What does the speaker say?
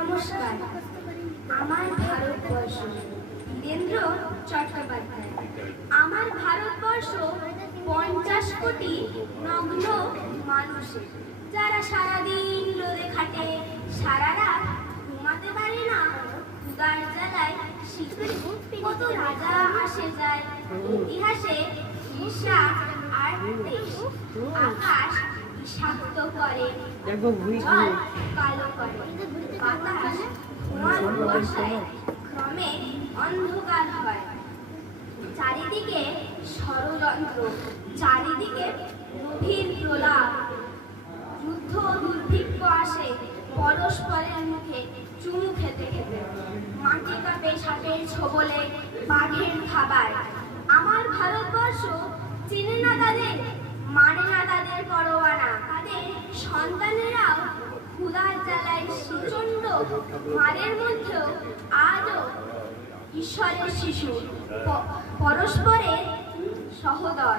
নমস্কার। আমার ভারতবর্ষ। বীরেন্দ্র চট্টোপাধ্যায়। আমার ভারতবর্ষ 50 কোটি নগ্ন মানুষের, যারা সারাদিন রোদে খাটে, সারা রাত ঘুমাতে পারে না, ক্ষুধার জ্বালায় শীতের কত রাজা আসে যায়। ইতিহাসে ঈর্ষা আর দেশ, আকাশ বিষাক্ত করে, জল কালো করে, বাতাস ধোঁয়ার কুয়াশায় ক্রমে অন্ধকার হয়। চারিদিকে ষড়যন্ত্র, চারিদিকে গভীর প্রলাপ, যুদ্ধ দুর্ভিক্ষ আসে পরস্পরের মুখে চুমু খেতে খেতে। মাটি কাঁপে সাপের ছোবলে, বাঘের খাবার। আমার ভারতবর্ষ চেনে না তাদের, মানে না তাদের পরোয়ানা। তাদের সন্তানেরাও ক্ষুধার জ্বালায় প্রচণ্ড মারের মধ্যেও আজও ঈশ্বরের শিশু, পরস্পরের সহোদর।